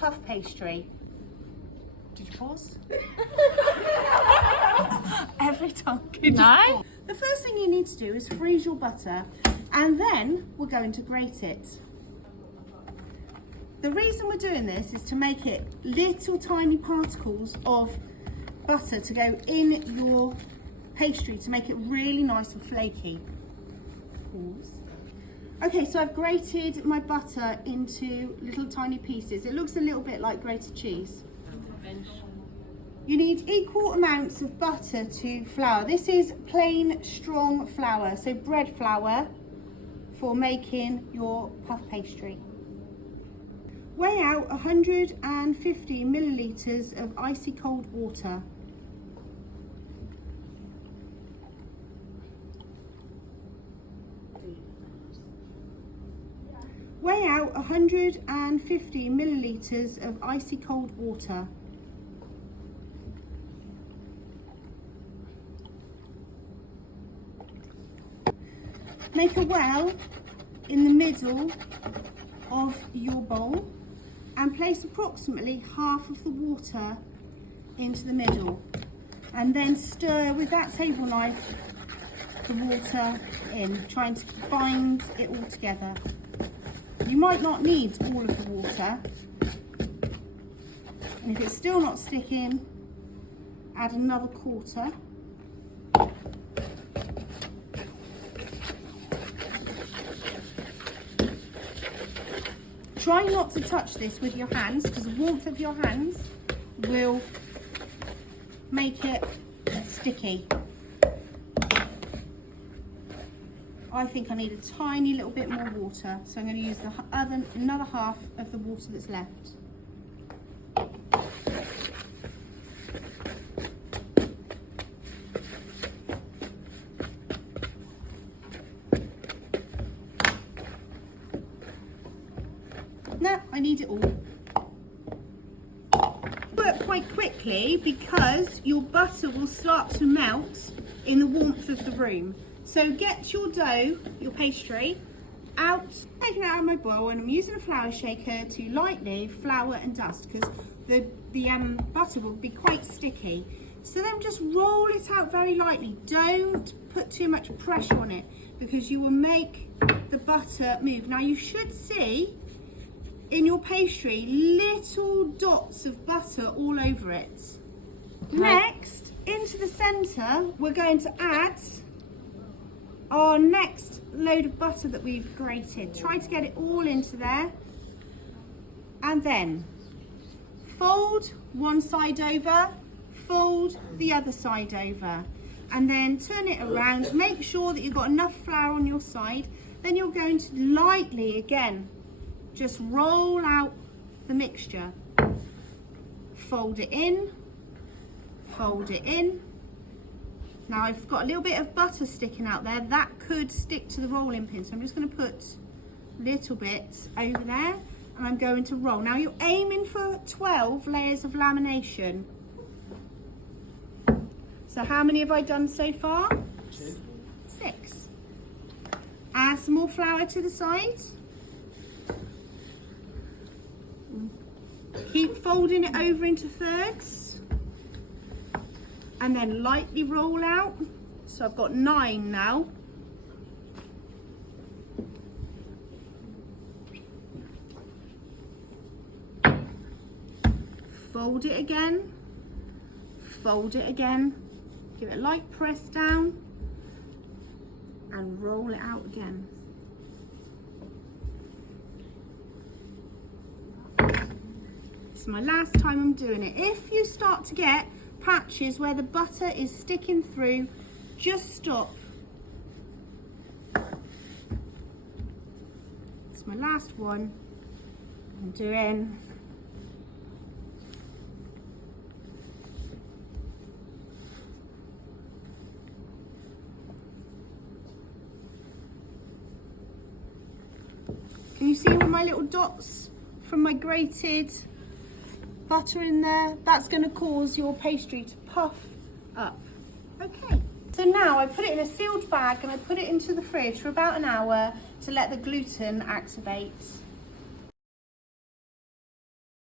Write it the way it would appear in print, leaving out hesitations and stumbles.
puff pastry. Did you pause? Every time. No. The first thing you need to do is freeze your butter, and then we're going to grate it. The reason we're doing this is to make it little tiny particles of butter to go in your pastry to make it really nice and flaky. Pause. Okay, so I've grated my butter into little tiny pieces. It looks a little bit like grated cheese. You need equal amounts of butter to flour. This is plain strong flour, so bread flour for making your puff pastry. Weigh out 150 millilitres of icy cold water. Weigh out 150 millilitres of icy cold water. Make a well in the middle of your bowl and place approximately half of the water into the middle, and then stir with that table knife the water in, trying to bind it all together. You might not need all of the water, and if it's still not sticking, add another quarter. Try not to touch this with your hands, because the warmth of your hands will make it sticky. I think I need a tiny little bit more water, so I'm going to use another half of the water that's left. No, I need it all. Work quite quickly because your butter will start to melt in the warmth of the room. So get your dough, your pastry, out, taking it out of my bowl, and I'm using a flour shaker to lightly flour and dust because the butter will be quite sticky. So then just roll it out very lightly. Don't put too much pressure on it because you will make the butter move. Now you should see in your pastry little dots of butter all over it. Next, into the centre, we're going to add our next load of butter that we've grated. Try to get it all into there, and then fold one side over, fold the other side over, and then turn it around. Make sure that you've got enough flour on your side. Then you're going to lightly again just roll out the mixture. Fold it in, fold it in. Now I've got a little bit of butter sticking out there. That could stick to the rolling pin, so I'm just going to put little bits over there, and I'm going to roll. Now you're aiming for 12 layers of lamination. So how many have I done so far? 6. Add some more flour to the side. Keep folding it over into thirds, and then lightly roll out. So I've got 9 now. Fold it again, fold it again, give it a light press down, and roll it out again. This is my last time I'm doing it. If you start to get patches where the butter is sticking through, just stop. It's my last one. I'm doing Can you see all my little dots from my grated butter in there? That's going to cause your pastry to puff up. Okay, so now I put it in a sealed bag and I put it into the fridge for about an hour to let the gluten activate.